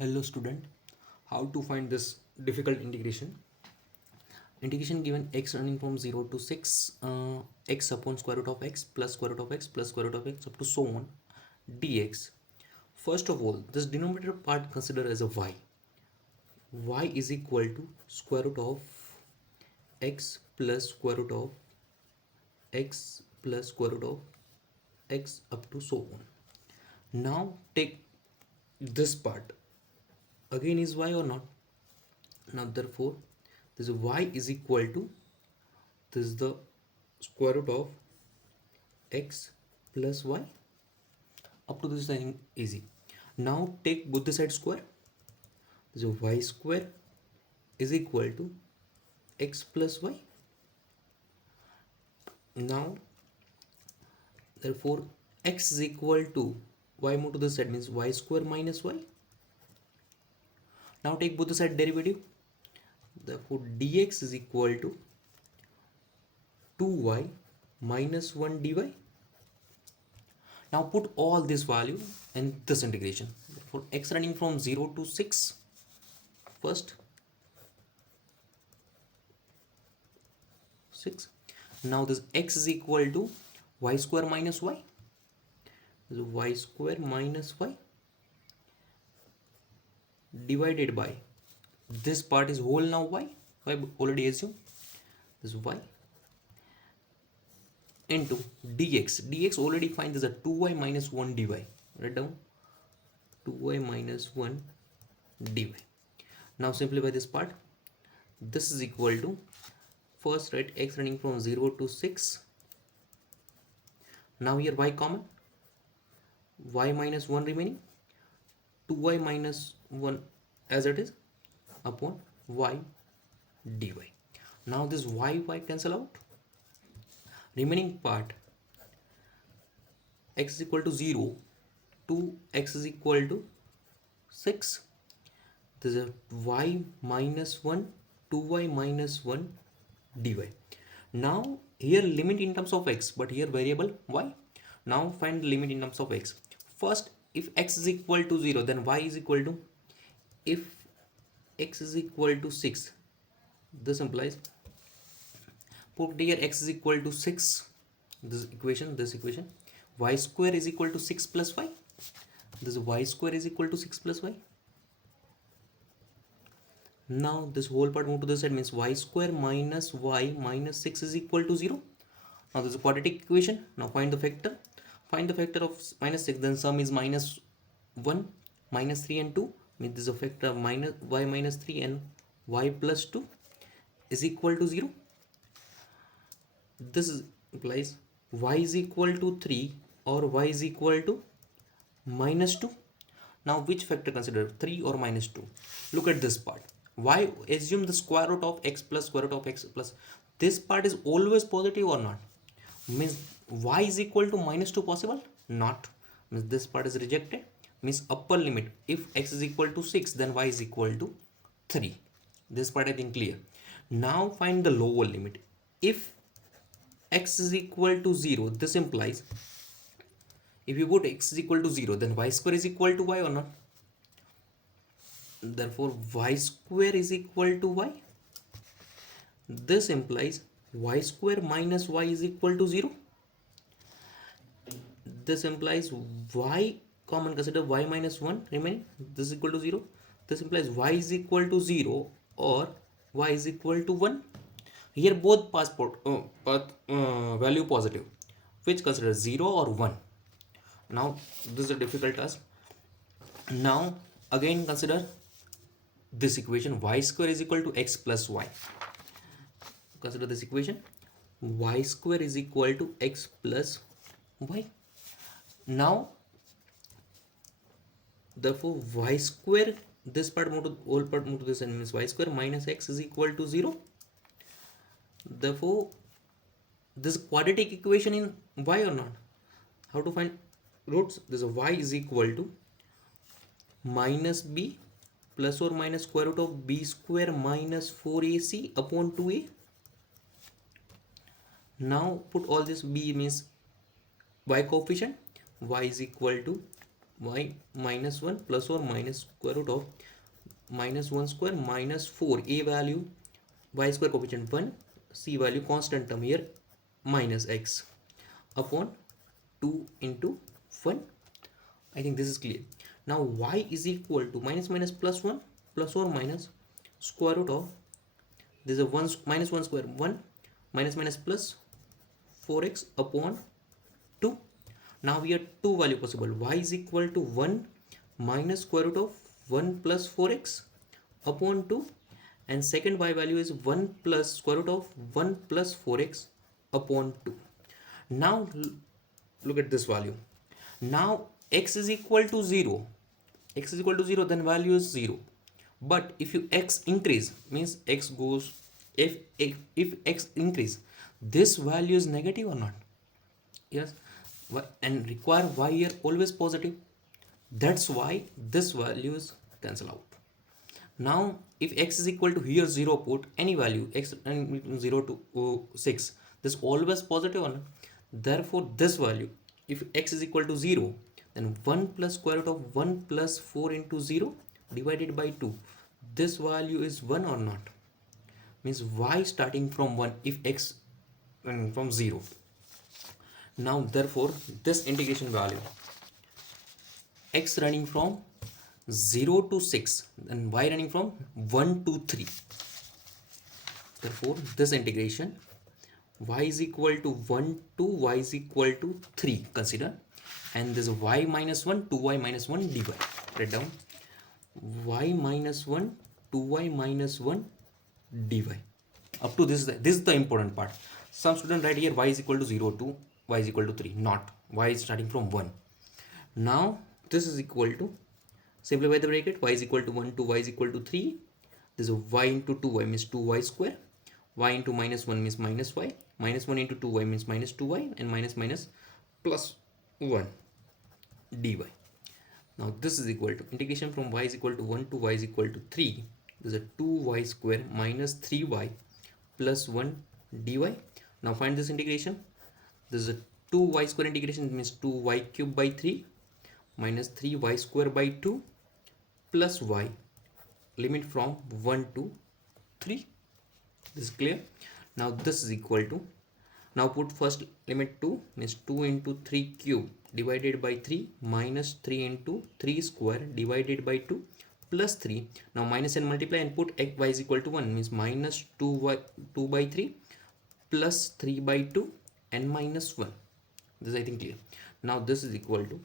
Hello student, how to find this difficult integration? Integration given x running from 0 to 6, x upon square root of x plus square root of x plus square root of x up to so on dx. First of all, this denominator part consider as a y is equal to square root of x plus square root of x plus square root of x up to so on. Now take this part, again is y or not? Now therefore this y is equal to, this is the square root of x plus y up to this thing easy. Now take both the sides square. So y square is equal to x plus y. Now therefore x is equal to y moved to the side means y square minus y. Now take both the side derivative. Therefore dx is equal to 2y minus 1 dy. Now put all this value in this integration. For x running from 0 to 6, first 6. Now this x is equal to y square minus y. So y square minus y divided by this part is whole now y. I already assume this y into dx. Dx already find this a 2y minus 1 dy. Write down 2y minus 1 dy. Now simplify this part. This is equal to, first write x running from 0 to 6. Now here y common, y minus 1 remaining, 2y minus 1 as it is upon y dy. Now this y cancel out. Remaining part, x is equal to 0 to x is equal to 6. This is y minus 1, 2y minus 1 dy. Now here limit in terms of x, but here variable y. Now find the limit in terms of x. First, if x is equal to 0, then y is equal to, if x is equal to 6, this implies, put here x is equal to 6, this equation, y square is equal to 6 plus y. This y square is equal to 6 plus y. Now this whole part move to the side means y square minus y minus 6 is equal to 0. Now this is a quadratic equation. Now find the factor. Find the factor of minus 6, then sum is minus 1, minus 3 and 2. Means this is a factor of minus y minus 3 and y plus 2 is equal to 0. This implies y is equal to 3 or y is equal to minus 2. Now which factor consider, 3 or minus 2? Look at this part. Y, assume the square root of x plus square root of x plus, this part is always positive or not? Means y is equal to minus 2 possible? Not. Means this part is rejected. Means upper limit, if x is equal to 6, then y is equal to 3. This part I think clear. Now find the lower limit. If x is equal to 0, this implies, if you put x is equal to 0, then y square is equal to y or not? Therefore y square is equal to y. This implies y square minus y is equal to 0. This implies y common, consider y minus 1 remaining, this is equal to 0. This implies y is equal to 0 or y is equal to 1. Here both value positive. Which consider 0 or 1? Now this is a difficult task. Now again consider this equation, y square is equal to x plus y. Consider this equation, y square is equal to x plus y. Now therefore y square, this part move to, whole part move to this and means y square minus x is equal to 0. Therefore this quadratic equation in y or not? How to find roots? This y is equal to minus b plus or minus square root of b square minus 4ac upon 2a. Now put all this, b means y coefficient, y is equal to y minus 1 plus or minus square root of minus 1 square minus 4, a value y square coefficient 1, c value constant term here minus x upon 2 into 1. I think this is clear. Now y is equal to minus minus plus 1 plus or minus square root of this is a 1 minus 1 square 1 minus minus plus 4x upon 2. Now we have two value possible. Y is equal to 1 minus square root of 1 plus 4x upon 2, and second y value is 1 plus square root of 1 plus 4x upon 2. Now look at this value. Now x is equal to 0. X is equal to 0, then value is 0. But if you x increase, means x goes, if x increase, this value is negative or not? Yes. And require y here always positive. That's why this value is cancel out. Now if x is equal to here 0, put any value x between 0 to 6, this always positive or not? Therefore this value, if x is equal to 0, then 1 plus square root of 1 plus 4 into 0 divided by 2, this value is 1 or not? Means y starting from 1 if x from 0. Now therefore this integration value, x running from 0 to 6 and y running from 1 to 3. Therefore this integration y is equal to 1 to y is equal to 3 consider, and this y minus 1 2y minus 1 dy. Write down y minus 1 2y minus 1 dy. Up to this is the important part. Some student write here y is equal to 0 to y is equal to 3. Not, y is starting from 1. Now this is equal to, simplify the bracket, y is equal to 1 to y is equal to 3. This is y into 2y means 2y square. Y into minus 1 means minus y. Minus 1 into 2y means minus 2y, and minus minus plus 1 dy. Now this is equal to integration from y is equal to 1 to y is equal to 3. This is a 2y square minus 3y plus 1 dy. Now find this integration. This is a 2y square integration, means 2y cube by 3 minus 3y square by 2 plus y, limit from 1 to 3. This is clear. Now this is equal to, now put first limit 2 means 2 into 3 cube divided by 3 minus 3 into 3 square divided by 2 plus 3. Now minus and multiply and put y is equal to 1 means minus 2 by 3 plus 3 by 2 and minus 1. This I think clear. Now this is equal to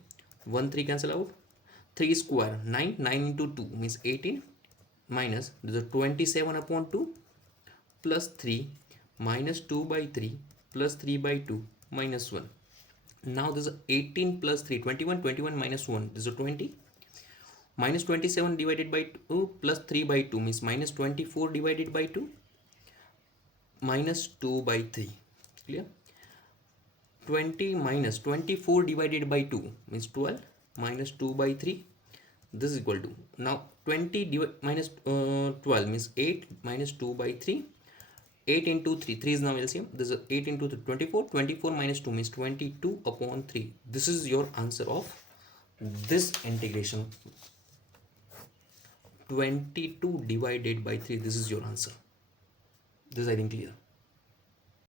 1 3 cancel out, 3 square 9, 9 into 2 means 18 minus this is 27 upon 2 plus 3 minus 2 by 3 plus 3 by 2 minus 1. Now this is 18 plus 3 21, 21 minus 1 this is 20, minus 27 divided by 2 plus 3 by 2 means minus 24 divided by 2 minus 2 by 3. Clear? 20 minus 24 divided by 2 means 12 minus 2 by 3. This is equal to, now 20 minus 12 means 8 minus 2 by 3. 8 into 3, 3 is now LCM. This is 8 into 3, 24. 24 minus 2 means 22 upon 3. This is your answer of this integration. 22 divided by 3. This is your answer. This is I think clear.